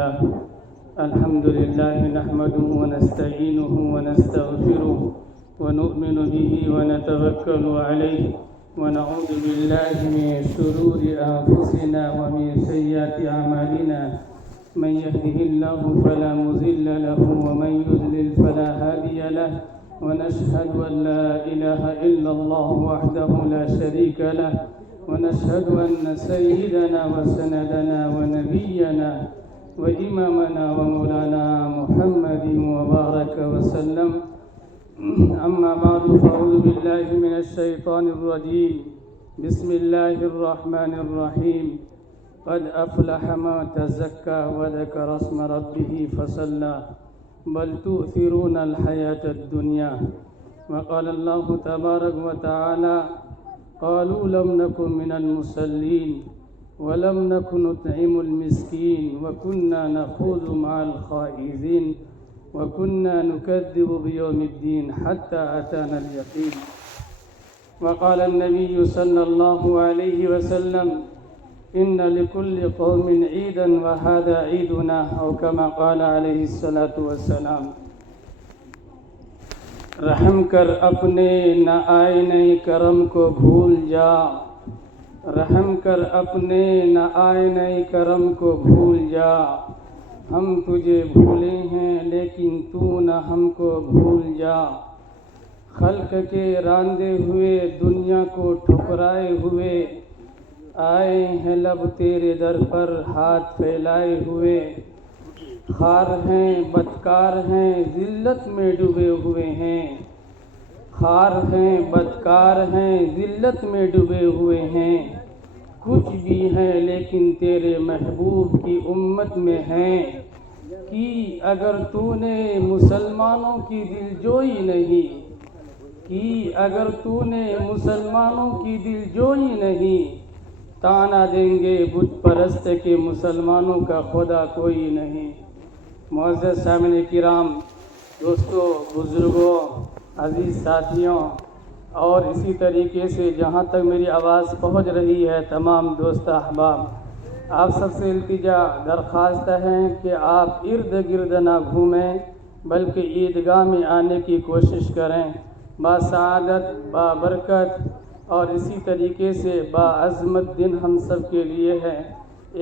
لله الحمد لله نحمده ونستعينه ونستغفره ونؤمن به ونتوكل عليه ونعوذ بالله من شرور أنفسنا ومن سيئات أعمالنا من يهده الله فلا مضل له ومن يضلل فلا هادي له ونشهد أن لا إله إلا الله وحده لا شريك له ونشهد أن سيدنا وسندنا ونبينا وإمامنا ومولانا محمد وبارك وسلم. أما بعد فأعوذ بالله من الشيطان الرجيم. بسم الله الرحمن الرحيم. قد أفلح من تزكى وذكر اسم ربه فصلى بل تؤثرون الحياة الدنيا. وقال الله تبارك وتعالى قالوا لم نكن من المصلين ولم نكن نطعم المسكين وكنا نخوض مع الخائضين وكنا نكذب بيوم الدين حتى أتانا اليقين. وقال النبي صلى الله عليه وسلم إن لكل قوم عيدا وهذا عيدنا أو كما قال عليه الصلاة والسلام. رحم کر اپنے نہ آئینہ کرم کو بھول جا، رحم کر اپنے نہ آئینہ کرم کو بھول جا. ہم تجھے بھولے ہیں لیکن تو نہ ہم کو بھول جا. خلق کے راندے ہوئے دنیا کو ٹھکرائے ہوئے آئے ہیں لب تیرے در پر ہاتھ پھیلائے ہوئے. خار ہیں بدکار ہیں ذلت میں ڈوبے ہوئے ہیں، خار ہیں بدکار ہیں ذلت میں ڈوبے ہوئے ہیں. کچھ بھی ہیں لیکن تیرے محبوب کی امت میں ہیں. کہ اگر تو نے مسلمانوں کی دلجوئی نہیں، کہ اگر تو نے مسلمانوں کی دلجوئی نہیں، تانا دیں گے بت پرست کے مسلمانوں کا خدا کوئی نہیں. معزز سامعین کرام، دوستوں، بزرگوں، عزیز ساتھیوں، اور اسی طریقے سے جہاں تک میری آواز پہنچ رہی ہے تمام دوست احباب، آپ سب سے التجا درخواست ہے کہ آپ ارد گرد نہ گھومیں بلکہ عیدگاہ میں آنے کی کوشش کریں. باسعادت، بابرکت اور اسی طریقے سے باعظمت دن ہم سب کے لیے ہے.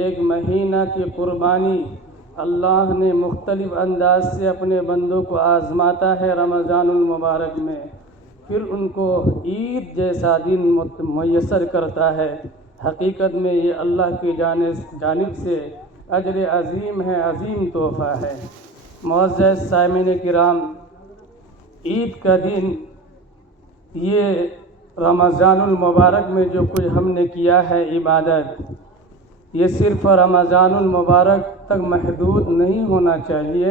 ایک مہینہ کی قربانی اللہ نے مختلف انداز سے اپنے بندوں کو آزماتا ہے رمضان المبارک میں، پھر ان کو عید جیسا دن میسر کرتا ہے. حقیقت میں یہ اللہ کی جانب سے اجر عظیم ہے، عظیم تحفہ ہے. معزز سامعین کرام، عید کا دن، یہ رمضان المبارک میں جو کچھ ہم نے کیا ہے عبادت، یہ صرف رمضان المبارک تک محدود نہیں ہونا چاہیے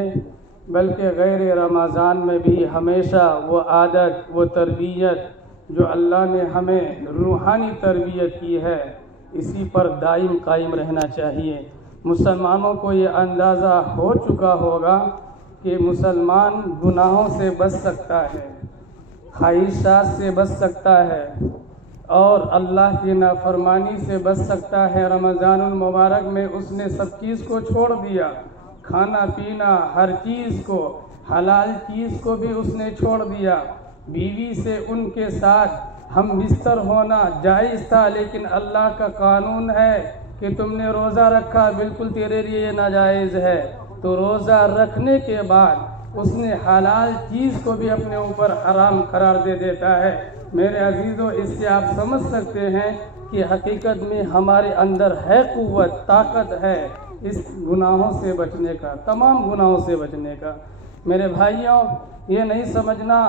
بلکہ غیر رمضان میں بھی ہمیشہ وہ عادت، وہ تربیت جو اللہ نے ہمیں روحانی تربیت کی ہے، اسی پر دائم قائم رہنا چاہیے. مسلمانوں کو یہ اندازہ ہو چکا ہوگا کہ مسلمان گناہوں سے بچ سکتا ہے، خواہشات سے بچ سکتا ہے اور اللہ کی نافرمانی سے بچ سکتا ہے. رمضان المبارک میں اس نے سب چیز کو چھوڑ دیا، کھانا پینا ہر چیز کو، حلال چیز کو بھی اس نے چھوڑ دیا. بیوی سے ان کے ساتھ ہم بستر ہونا جائز تھا، لیکن اللہ کا قانون ہے کہ تم نے روزہ رکھا، بالکل تیرے لیے یہ ناجائز ہے. تو روزہ رکھنے کے بعد اس نے حلال چیز کو بھی اپنے اوپر حرام قرار دے دیتا ہے. میرے عزیزوں، اس سے آپ سمجھ سکتے ہیں کہ حقیقت میں ہمارے اندر ہے قوت، طاقت ہے اس گناہوں سے بچنے کا، تمام گناہوں سے بچنے کا. میرے بھائیوں، یہ نہیں سمجھنا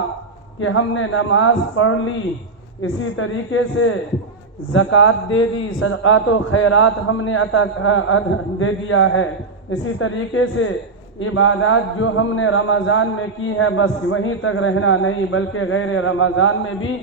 کہ ہم نے نماز پڑھ لی، اسی طریقے سے زکوٰۃ دے دی، صدقات و خیرات ہم نے عطا دے دیا ہے، اسی طریقے سے عبادات جو ہم نے رمضان میں کی ہے بس وہیں تک رہنا نہیں، بلکہ غیر رمضان میں بھی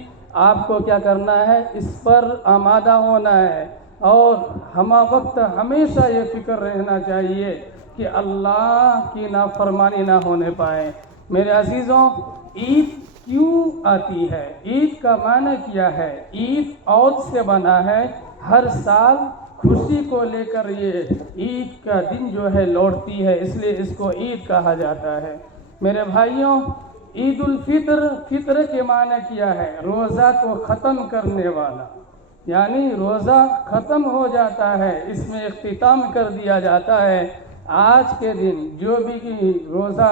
آپ کو کیا کرنا ہے، اس پر آمادہ ہونا ہے. اور ہمہ وقت ہمیشہ یہ فکر رہنا چاہیے کہ اللہ کی نافرمانی نہ ہونے پائے. میرے عزیزوں، عید کیوں آتی ہے؟ عید کا معنی کیا ہے؟ عید عود سے بنا ہے، ہر سال خوشی کو لے کر یہ عید کا دن جو ہے لوٹتی ہے، اس لیے اس کو عید کہا جاتا ہے۔ میرے بھائیوں، عید الفطر، فطر کے معنی کیا ہے؟ روزہ کو ختم کرنے والا، یعنی روزہ ختم ہو جاتا ہے، اس میں اختتام کر دیا جاتا ہے۔ آج کے دن جو بھی روزہ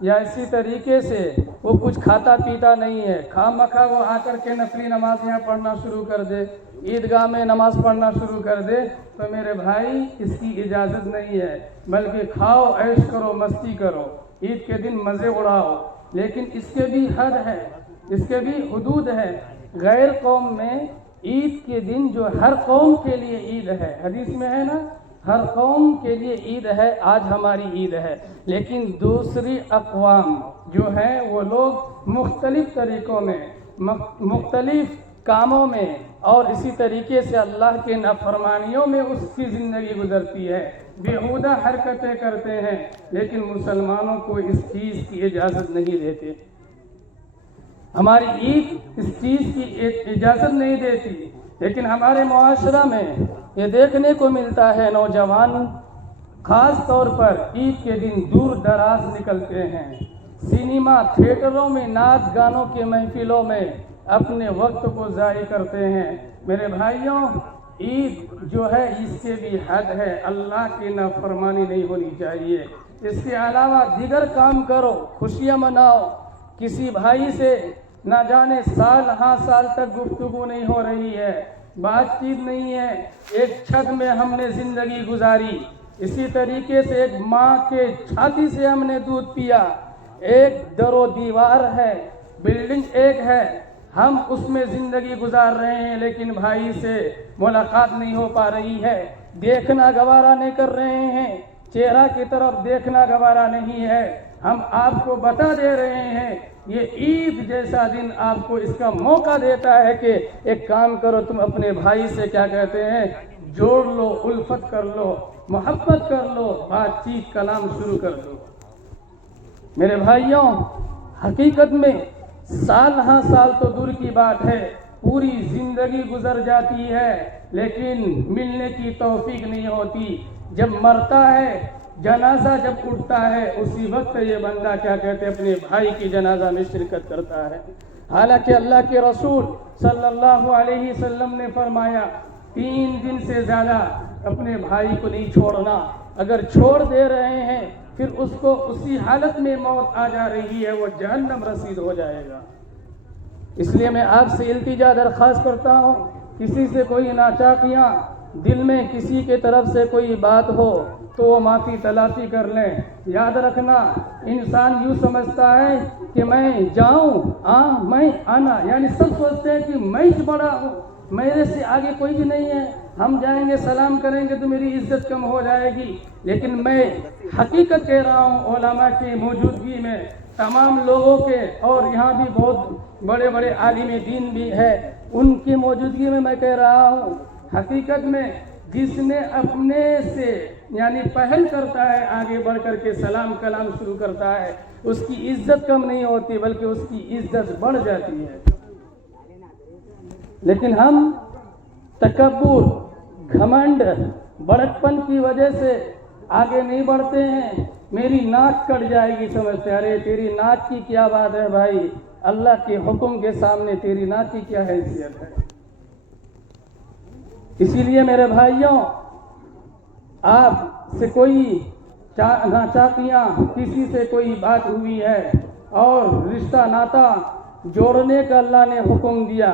یا اسی طریقے سے وہ کچھ کھاتا پیتا نہیں ہے، خواہ وہ آ کر کے نفلی نماز یہاں پڑھنا شروع کر دے، عیدگاہ میں نماز پڑھنا شروع کر دے، تو میرے بھائی اس کی اجازت نہیں ہے، بلکہ کھاؤ، عیش کرو، مستی کرو، عید کے دن مزے اڑاؤ، لیکن اس کے بھی حد ہے، اس کے بھی حدود ہے۔ غیر قوم میں عید کے دن جو ہر قوم کے لیے عید ہے، حدیث میں ہے نا، ہر قوم کے لیے عید ہے، آج ہماری عید ہے، لیکن دوسری اقوام جو ہیں وہ لوگ مختلف طریقوں میں، مختلف کاموں میں اور اسی طریقے سے اللہ کے نافرمانیوں میں اس کی زندگی گزرتی ہے، بیہودہ حرکتیں کرتے ہیں، لیکن مسلمانوں کو اس چیز کی اجازت نہیں دیتے۔ ہماری عید اس چیز کی اجازت نہیں دیتی، لیکن ہمارے معاشرہ میں یہ دیکھنے کو ملتا ہے، نوجوان خاص طور پر عید کے دن دور دراز نکلتے ہیں، سینما تھیٹروں میں، ناچ گانوں کے محفلوں میں اپنے وقت کو ضائع کرتے ہیں۔ میرے بھائیوں، عید جو ہے اس کے بھی حد ہے، اللہ کی نافرمانی نہیں ہونی چاہیے۔ اس کے علاوہ دیگر کام کرو، خوشیاں مناؤ، کسی بھائی سے نہ جانے سال تک گفتگو نہیں ہو رہی ہے، بات چیت نہیں ہے، ایک چھت میں ہم نے زندگی گزاری، اسی طریقے سے ایک ماں کے چھاتی سے ہم نے دودھ پیا، ایک در و دیوار ہے، بلڈنگ ایک ہے، ہم اس میں زندگی گزار رہے ہیں، لیکن بھائی سے ملاقات نہیں ہو پا رہی ہے، دیکھنا گوارا نہیں کر رہے ہیں، چہرہ کی طرف دیکھنا گوارا نہیں ہے۔ ہم آپ کو بتا دے رہے ہیں، یہ عید جیسا دن آپ کو اس کا موقع دیتا ہے کہ ایک کام کرو، تم اپنے بھائی سے کیا کہتے ہیں، جوڑ لو، الفت کر لو، محبت کر لو، بات چیت کلام شروع کر دو۔ میرے بھائیوں، حقیقت میں سال تو دور کی بات ہے، پوری زندگی گزر جاتی ہے، لیکن ملنے کی توفیق نہیں ہوتی۔ جب مرتا ہے، جنازہ جب اٹھتا ہے، اسی وقت یہ بندہ کیا کہتے ہیں، اپنے بھائی کی جنازہ میں شرکت کرتا ہے۔ حالانکہ اللہ کے رسول صلی اللہ علیہ وسلم نے فرمایا 3 دن سے زیادہ اپنے بھائی کو نہیں چھوڑنا، اگر چھوڑ دے رہے ہیں پھر اس کو اسی حالت میں موت آ جا رہی ہے، وہ جہنم رسید ہو جائے گا۔ اس لیے میں آپ سے التجا درخواست کرتا ہوں، کسی سے کوئی ناچاکیاں دل میں کسی کے طرف سے کوئی بات ہو تو وہ معافی تلافی کر لیں۔ یاد رکھنا، انسان یوں سمجھتا ہے کہ میں جاؤں، میں آنا، یعنی سب سوچتے ہیں کہ میں ہی بڑا ہوں، میرے سے آگے کوئی بھی نہیں ہے، ہم جائیں گے سلام کریں گے تو میری عزت کم ہو جائے گی۔ لیکن میں حقیقت کہہ رہا ہوں، علماء کی موجودگی میں، تمام لوگوں کے، اور یہاں بھی بہت بڑے بڑے عالم دین بھی ہے، ان کی موجودگی میں کہہ رہا ہوں، حقیقت میں جس نے اپنے سے یعنی پہل کرتا ہے، آگے بڑھ کر کے سلام کلام شروع کرتا ہے، اس کی عزت کم نہیں ہوتی بلکہ اس کی عزت بڑھ جاتی ہے۔ لیکن ہم تکبر، گھمنڈ، بڑکپن کی وجہ سے آگے نہیں بڑھتے ہیں۔ میری ناک کٹ جائے گی سمجھتے، ارے تیری ناک کی کیا بات ہے بھائی، اللہ کے حکم کے سامنے تیری ناک کی کیا حیثیت ہے۔ اسی لیے میرے بھائیوں، آپ سے کوئی ناچاکیاں، کسی سے کوئی بات ہوئی ہے اور رشتہ ناتا جوڑنے کا اللہ نے حکم دیا،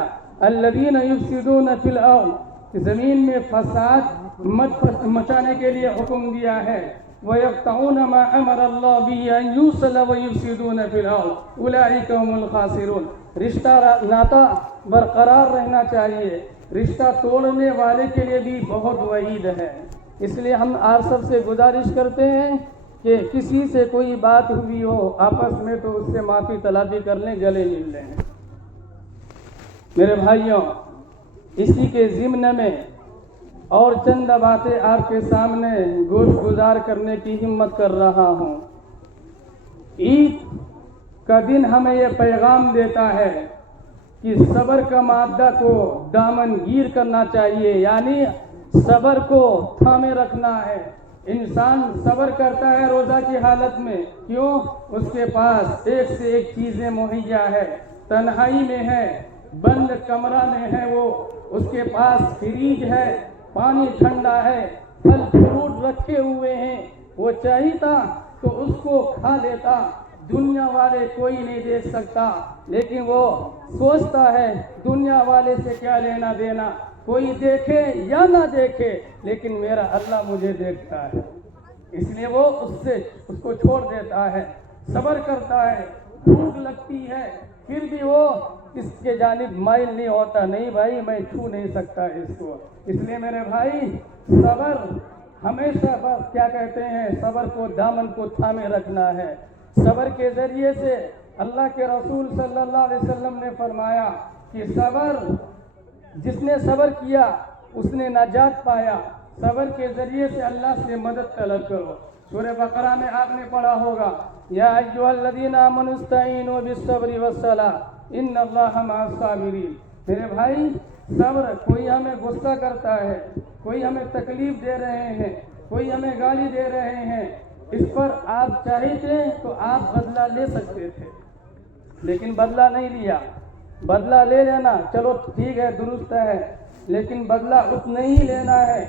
الذین یفسدون فی الارض، زمین میں فساد مچانے کے لیے حکم دیا ہے، وَيَقْطَعُونَ مَا أَمَرَ اللَّهُ بِهِ أَن يُوصَلَ وَيُفْسِدُونَ فِي الْأَرْضِ أُولَٰئِكَ هُمُ الْخَاسِرُونَ۔ رشتہ ناتا برقرار رہنا چاہیے، رشتہ توڑنے والے کے لیے بھی بہت وعید ہے۔ اس لیے ہم آپ سب سے گزارش کرتے ہیں کہ کسی سے کوئی بات ہوئی ہو آپس میں تو اس سے معافی تلافی کر لیں، گلے مل لیں۔ میرے بھائیوں، اسی کے ضمن میں اور چند باتیں آپ کے سامنے گوش گزار کرنے کی ہمت کر رہا ہوں۔ عید کا دن ہمیں یہ پیغام دیتا ہے کہ صبر کا مادہ کو دامن گیر کرنا چاہیے، یعنی صبر کو تھامے رکھنا ہے۔ انسان صبر کرتا ہے روزہ کی حالت میں، کیوں؟ اس کے پاس ایک سے ایک چیزیں مہیا ہے، تنہائی میں ہے، بند کمرہ میں ہے، وہ اس کے پاس فریج ہے، پانی ٹھنڈا ہے، پھل فروٹ رکھے ہوئے ہیں، وہ چاہیتا تو اس کو کھا لیتا، دنیا والے کوئی نہیں دیکھ سکتا، لیکن وہ سوچتا ہے دنیا والے سے کیا لینا دینا، کوئی دیکھے یا نہ دیکھے لیکن میرا اللہ مجھے دیکھتا ہے، اس لیے وہ اس کو چھوڑ دیتا ہے، صبر کرتا ہے، بھوک لگتی ہے پھر بھی وہ اس کے جانب مائل نہیں ہوتا، نہیں بھائی میں چھو نہیں سکتا اس کو۔ اس لیے میرے بھائی صبر ہمیشہ بس کیا کہتے ہیں، صبر کو دامن کو تھامے رکھنا ہے۔ صبر کے ذریعے سے اللہ کے رسول صلی اللہ علیہ وسلم نے فرمایا کہ جس نے صبر کیا اس نے نجات پایا، صبر کے ذریعے سے اللہ سے مدد طلب کرو۔ سورہ بقرہ میں آپ نے پڑھا ہوگا، یا ایھا الذین آمنوا استعینوا بالصبر والصلاۃ ان اللہ مع الصابرین۔ میرے بھائی صبر، کوئی ہمیں غصہ کرتا ہے، کوئی ہمیں تکلیف دے رہے ہیں، کوئی ہمیں گالی دے رہے ہیں، اس پر آپ چاہتے تو آپ بدلہ لے سکتے تھے، لیکن بدلہ نہیں لیا۔ بدلہ لے لینا چلو ٹھیک ہے، درست ہے، لیکن بدلہ اتنا ہی لینا ہے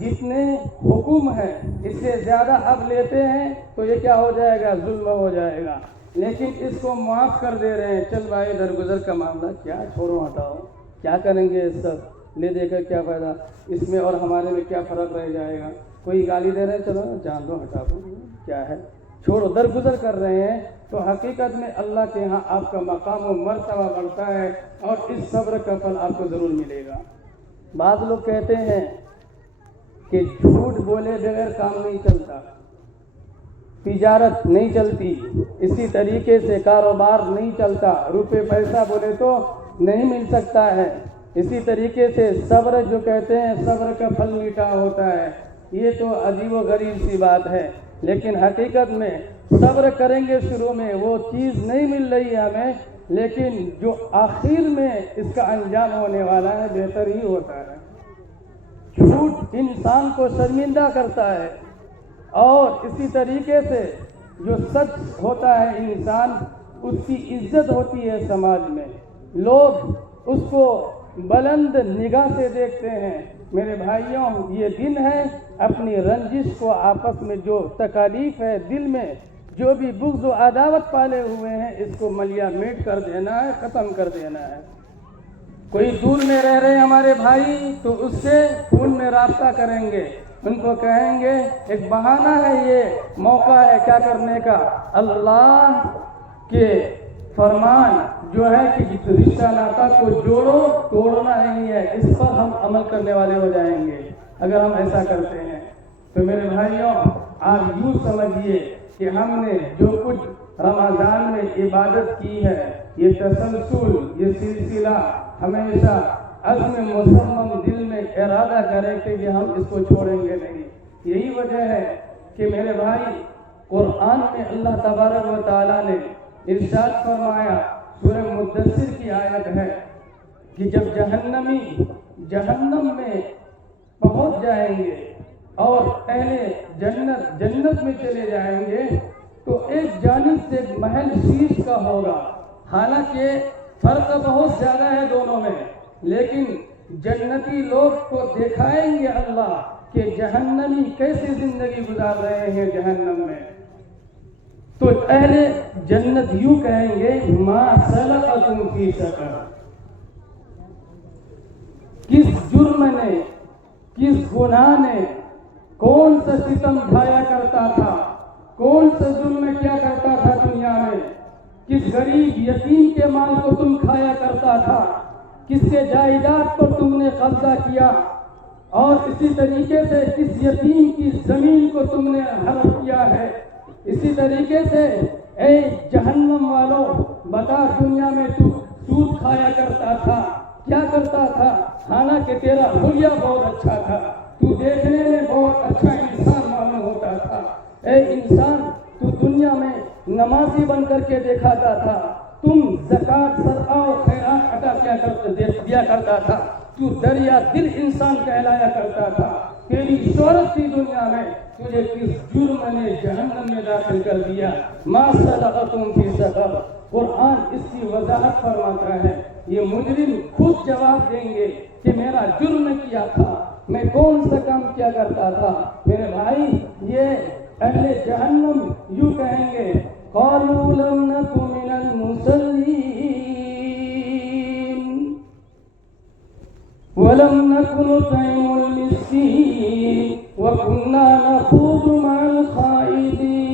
جتنے حکم ہے، اس سے زیادہ اب لیتے ہیں تو یہ کیا ہو جائے گا، ظلم ہو جائے گا۔ لیکن اس کو معاف کر دے رہے ہیں، چل بھائی درگزر کا معاملہ کیا، چھوڑو ہٹاؤ، کیا کریں گے اس سب لے دے کر، کیا فائدہ اس میں اور ہمارے میں کیا فرق رہ جائے گا، کوئی گالی دے رہے ہیں چلو جان دو ہٹا دو، کیا ہے، چھوڑو، درگزر کر رہے ہیں، تو حقیقت میں اللہ کے ہاں آپ کا مقام و مرتبہ بڑھتا ہے اور اس صبر کا پھل آپ کو ضرور ملے گا۔ بعض لوگ کہتے ہیں کہ جھوٹ بولے بغیر کام نہیں چلتا، تجارت نہیں چلتی، اسی طریقے سے کاروبار نہیں چلتا، روپے پیسہ بولے تو نہیں مل سکتا ہے، اسی طریقے سے صبر جو کہتے ہیں صبر کا پھل میٹھا ہوتا ہے، یہ تو عجیب و غریب سی بات ہے، لیکن حقیقت میں صبر کریں گے شروع میں وہ چیز نہیں مل رہی ہے ہمیں، لیکن جو آخر میں اس کا انجام ہونے والا ہے بہتر ہی ہوتا ہے۔ جھوٹ انسان کو شرمندہ کرتا ہے، اور اسی طریقے سے جو سچ ہوتا ہے انسان، اس کی عزت ہوتی ہے سماج میں، لوگ اس کو بلند نگاہ سے دیکھتے ہیں۔ میرے بھائیوں یہ دن ہے اپنی رنجش کو، آپس میں جو تکالیف ہے دل میں، جو بھی بغض و عداوت پالے ہوئے ہیں، اس کو ملیا میٹ کر دینا ہے، ختم کر دینا ہے۔ کوئی دور میں رہ رہے ہمارے بھائی تو اس سے فون میں رابطہ کریں گے، ان کو کہیں گے ایک بہانہ ہے، یہ موقع ہے کیا کرنے کا، اللہ کے فرمان جو ہے کہ رشتہ ناتا کو جوڑو، توڑنا نہیں ہے، اس پر ہم عمل کرنے والے ہو جائیں گے اگر ہم ایسا کرتے ہیں۔ تو میرے بھائیوں آپ یوں سمجھیے کہ ہم نے جو کچھ رمضان میں عبادت کی ہے، یہ تسلسل، یہ سلسلہ ہمیشہ عزم مصمم دل میں ارادہ کرے کہ ہم اس کو چھوڑیں گے نہیں۔ یہی وجہ ہے کہ میرے بھائی قرآن میں اللہ تبارک و تعالیٰ نے ارشاد فرمایا، سورہ مدثر کی آیت ہے کہ جب جہنمی جہنم میں پہنچ جائیں گے اور اہل جنت میں چلے جائیں گے تو ایک جانب سے محل شیش کا ہوگا، حالانکہ فرق بہت زیادہ ہے دونوں میں، لیکن جنتی لوگ کو دکھائیں گے اللہ کہ جہنمی کیسے زندگی گزار رہے ہیں جہنم میں، تو اہل جنت یوں کہیں گے ما سلککم فی سقر، کس جرم نے، کس گناہ نے، کون سا ستم ڈھایا کرتا تھا، کون سا ظلم کیا کرتا تھا دنیا میں، کس غریب یتیم کے مال کو تم کھایا کرتا تھا، کس کے جائیداد پر تم نے قبضہ کیا، اور اسی طریقے سے کس یتیم کی زمین کو تم نے ہڑپ کیا ہے۔ اسی طریقے سے اے جہنم والوں بتا دنیا میں تو سود کھایا کرتا تھا، کیا کرتا تھا، حالانکہ تیرا حلیہ بہت اچھا تھا، تو دیکھنے میں بہت اچھا انسان معلوم ہوتا تھا، اے انسان تو دنیا میں نمازی بن کر کے دکھاتا تھا، تم زکوٰۃ صدقہ و خیرات عطا دیا کرتا تھا، تو دریا دل انسان کہلایا کرتا تھا، تیری شہرت تھی دنیا میں، تجھے کس جرم نے جہنم میں داخل کر دیا؟ ما سلککم فی سقر۔ قرآن اس کی وضاحت فرماتا ہے، یہ مجرم خود جواب دیں گے کہ میرا جرم کیا تھا، میں کون سا کام کیا کرتا تھا۔ میرے بھائی، یہ اہل جہنم یوں کہیں گے، قالوا لم نک من المصلین ولم نک نطعم المسکین وکنا نخوض مع الخائضین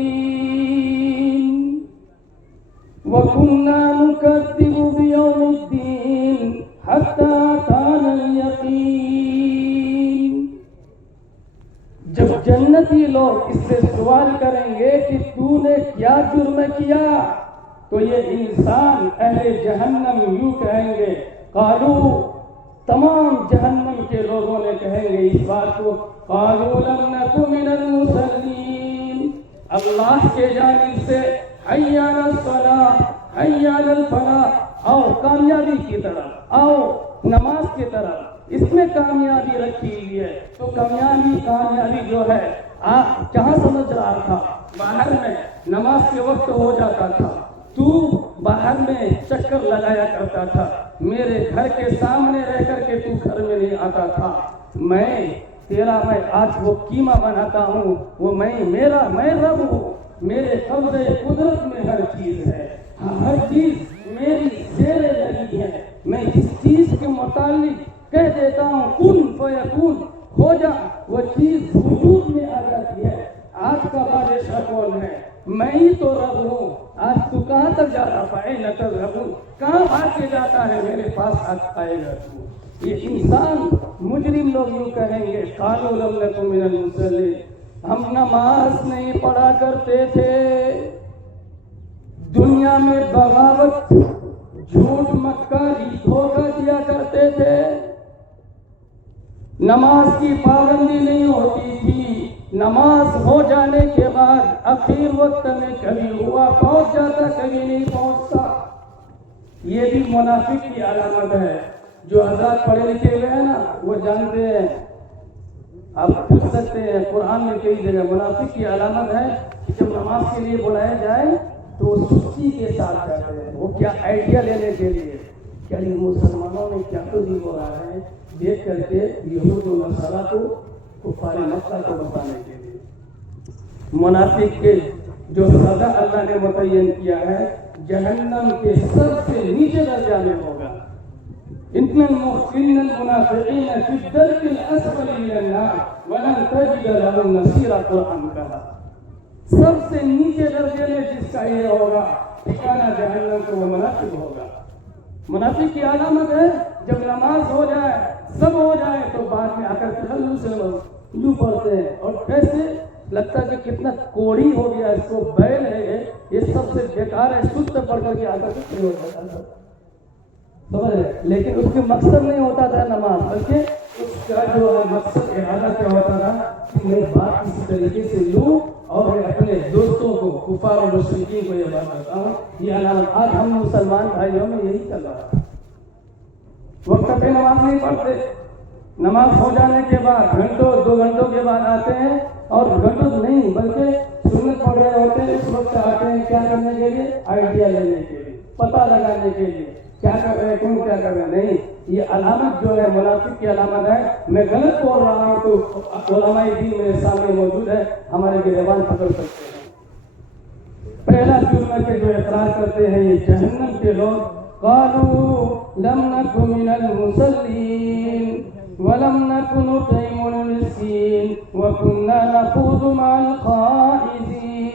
وکنا نکذب بیوم الدین حتی اتانا الیقین۔ جب جنتی لوگ اس سے سوال کریں گے کہ تو نے کیا جرم کیا، تو یہ انسان اہل جہنم یوں کہیں گے، قالو، تمام جہنم کے لوگوں نے کہیں گے اس بات کو، قالو لم نک من المصلین، اللہ کے جانب سے حی علی الصلاۃ، حی علی الفلاح، آؤ کامیابی کی طرف، آؤ نماز کی طرف، اس میں کامیابی رکھی ہوئی ہے۔ تو کامیابی جو ہے آپ کہاں سمجھ رہا تھا؟ باہر میں نماز کے وقت ہو جاتا تھا، تو باہر میں چکر لگایا کرتا تھا، میرے گھر کے سامنے رہ کر کے تو گھر میں نہیں آتا تھا، میں آج وہ قیمہ بناتا ہوں، وہ میں رب ہوں، میرے قبضے قدرت میں ہر چیز ہے، ہر چیز میری زیر لگی ہے، میں جس چیز کے متعلق کہہ دیتا ہوں کن فیکون، ہو جا، وہ چیز وجود میں آ جاتی ہے۔ آج کا بادشاہ کون ہے؟ میں ہی تو رب ہوں۔ آج تو کہاں تک جا رہا؟ فَأَيْنَ تَذْهَبُونَ، کہاں بھاگ کے جاتا ہے؟ میرے پاس آئے گا تو۔ یہ انسان مجرم لوگ یوں کہیں گے، قَالُوا لَمْ نَكُ مِنَ الْمُصَلِّينَ، ہم نماز نہیں پڑھا کرتے تھے، دنیا میں بغاوت، جھوٹ مکاری، دھوکہ دیا کرتے تھے، نماز کی پابندی نہیں ہوتی تھی، نماز ہو جانے کے بعد اخیر وقت میں کبھی ہوا پہنچ جاتا، کبھی نہیں پہنچتا۔ یہ بھی منافق کی علامت ہے۔ جو حضرات پڑھے لکھے ہوئے ہیں نا، وہ جانتے ہیں، آپ پوچھ سکتے ہیں، قرآن میں کئی جگہ منافق کی علامت ہے کہ جب نماز کے لیے بلایا جائے تو وہ سستی کے ساتھ جاتے ہیں، وہ کیا آئیڈیا لینے کے لیے، کیا یہ مسلمانوں میں کیا تجیب ہو رہا ہے دیکھ کر کے یہود و نصارہ کو، کفار مکہ کو بتانے کے لیے۔ منافق کے جو سزا اللہ نے متعین کیا ہے، جہنم کے سب سے نیچے درجہ میں ہوگا۔ ان المنافقین فی الدرک الاسفل من النار ولن تجد لهم نصیرا، قرآن کہا سب سے نیچے درجے میں جس کا یہ ہوگا ٹھکانہ جہنم کا، وہ منافق ہوگا۔ منافق کی علامت ہے جب نماز ہو جائے، سب ہو جائے، تو بعد میں آ کر تخلو سے یوں پڑھتے ہیں، اور کیسے لگتا ہے کہ کتنا کوڑی ہو گیا، اس کو بیل ہے، یہ سب سے بیکار ہے، سست پڑھ کر کے آ کر کے ہو جاتا ہے، سمجھ رہے؟ لیکن اس کے مقصد نہیں ہوتا تھا نماز، بلکہ اس کا جو مقصد ارادہ کیا ہوتا تھا کہ میں بات کسی طریقے سے لوں اور میں اپنے دوستوں کو، کفار اور مشرکین کو یہ بات بتاؤں۔ یہ علامت آج ہم مسلمان بھائیوں میں یہی چل رہا ہے، وقت پہ نماز نہیں پڑھتے، نماز ہو جانے کے بعد گھنٹوں 2 گھنٹوں کے بعد آتے ہیں، اور گھنٹوں نہیں بلکہ سنت پڑھ رہے ہوتے ہیں، اس وقت آتے ہیں کیا کرنے کے لیے؟ آئیڈیا لینے کے لیے، پتہ لگانے کے لیے، کیا کر رہے ہیں، کون کیا کر رہے ہیں۔ نہیں، یہ علامت جو ہے منافق کی علامت ہے۔ میں غلط بول رہا ہوں تو علماء دین میرے سامنے موجود ہے، ہمارے گریبان پکڑ سکتے ہیں۔ پہلا جرم ہے کہ جو اقرار کرتے ہیں یہ جہنم کے لوگ، قالوا لم نک من المصلین ولم نک نطعم المسکین وکنا نخوض مع الخائضین۔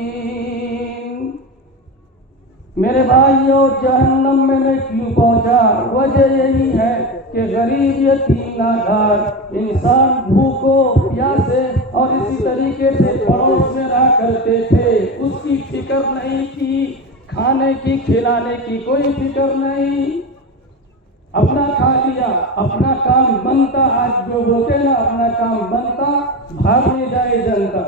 میرے بھائیوں، جہنم میں کیوں پہنچا؟ وجہ یہی ہے کہ غریب، یتیم، نادار انسان بھوکو پیاسے اور اسی طریقے سے پڑوس میں رہا کرتے تھے، اس کی فکر نہیں کی، کھانے کی کھلانے کی کوئی فکر نہیں، اپنا کھا لیا، اپنا کام بنتا، آج جو ہوتے نا اپنا کام بنتا، بھاگنے جائے جنتا،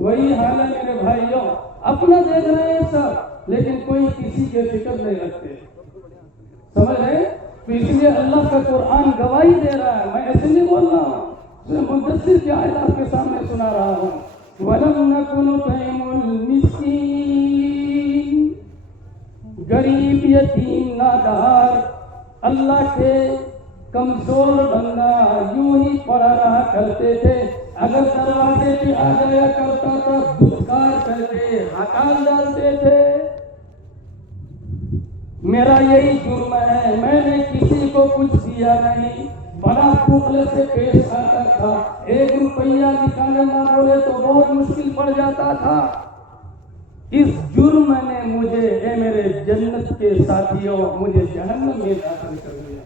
وہی حال ہے میرے بھائیوں، اپنا دیکھ رہے ہیں سب، لیکن کوئی کسی کے فکر نہیں رکھتے، سمجھ رہے؟ تو اس لیے اللہ کا قرآن گواہی دے رہا ہے، میں ایسے نہیں بول رہا ہوں، سورہ مدثر کی آیت آپ کے سامنے سنا رہا ہوں۔ وَلَمْ نَكُ نُطْعِمُ الْمِسْكِينَ، غریب یتیم نادار اللہ کے کمزور بندہ یوں ہی پڑا رہا کرتے تھے، اگر دروازے پہ آ جایا کرتا تھا دھتکار کر کے ہکال ڈالتے تھے۔ میرا یہی جرم ہے، میں نے کسی کو کچھ دیا نہیں، بڑا بخل سے پیش آتا تھا، 1 روپیہ نکالنا نہ بولے تو بہت مشکل پڑ جاتا تھا۔ اس جرم نے مجھے، اے میرے جنت کے ساتھیوں، مجھے جہنم میں داخل کر دیا۔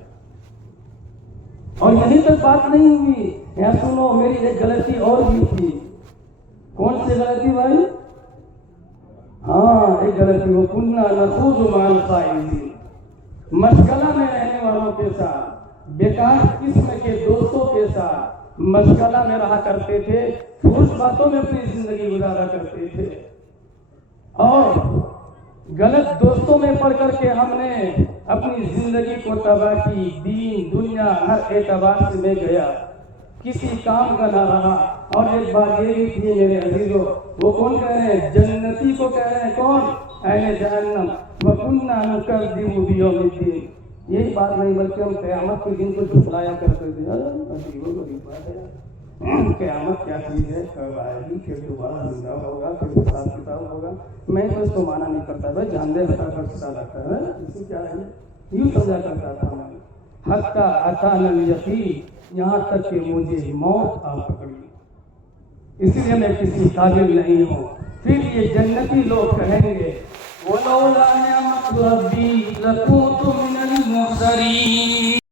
اور یہیں تک بات نہیں ہوئی، یہاں سنو، میری ایک غلطی اور بھی تھی۔ کون سی غلطی بھائی؟ ہاں، ایک غلطی، وہ کننا نخوض مع الخائضین، مشغلہ میں رہنے والوں کے ساتھ، بیکار قسم کے دوستوں کے ساتھ مشغلہ میں رہا کرتے تھے، فحش باتوں میں اپنی زندگی گزارا کرتے تھے، اور غلط دوستوں میں پڑ کر کے ہم نے اپنی زندگی کو تباہ کی، دین دنیا ہر اعتبار سے میں گیا، کسی کام کا نہ رہا۔ اور ایک بات یہ بھی تھی میرے عزیزو، وہ کون کہہ رہے ہیں؟ جنتی کو کہہ رہے ہیں، کون؟ اہل جہنم۔ وَكُنَّا نُكَذِّبُ بِيَوْمِ الدِّينِ، یہی بات نہیں بلکہ ہم قیامت کے دن کو جھٹلایا کرتے تھے۔ عجیب و غریب بات ہے، قیامت کیا چیز ہے، کب آئے گی، پھر دوبارہ زندہ ہوگا، پھر حساب کتاب ہوگا۔ میں تو اس کو مانا نہیں کرتا تھا، جان دے بتا کر پتا لگتا ہے اسی کیا ہے، یوں سمجھا کرتا تھا میں۔ حتیٰ اتانا الیقین، یہاں تک کہ مجھے موت آ پکڑی، اسی لیے میں کسی قابل نہیں ہوں۔ پھر یہ جنتی لوگ کہیں گے وَلَوْلَا نِعْمَةُ رَبِّي لَكُنتُ مِنَ الْمُحْضَرِينَ۔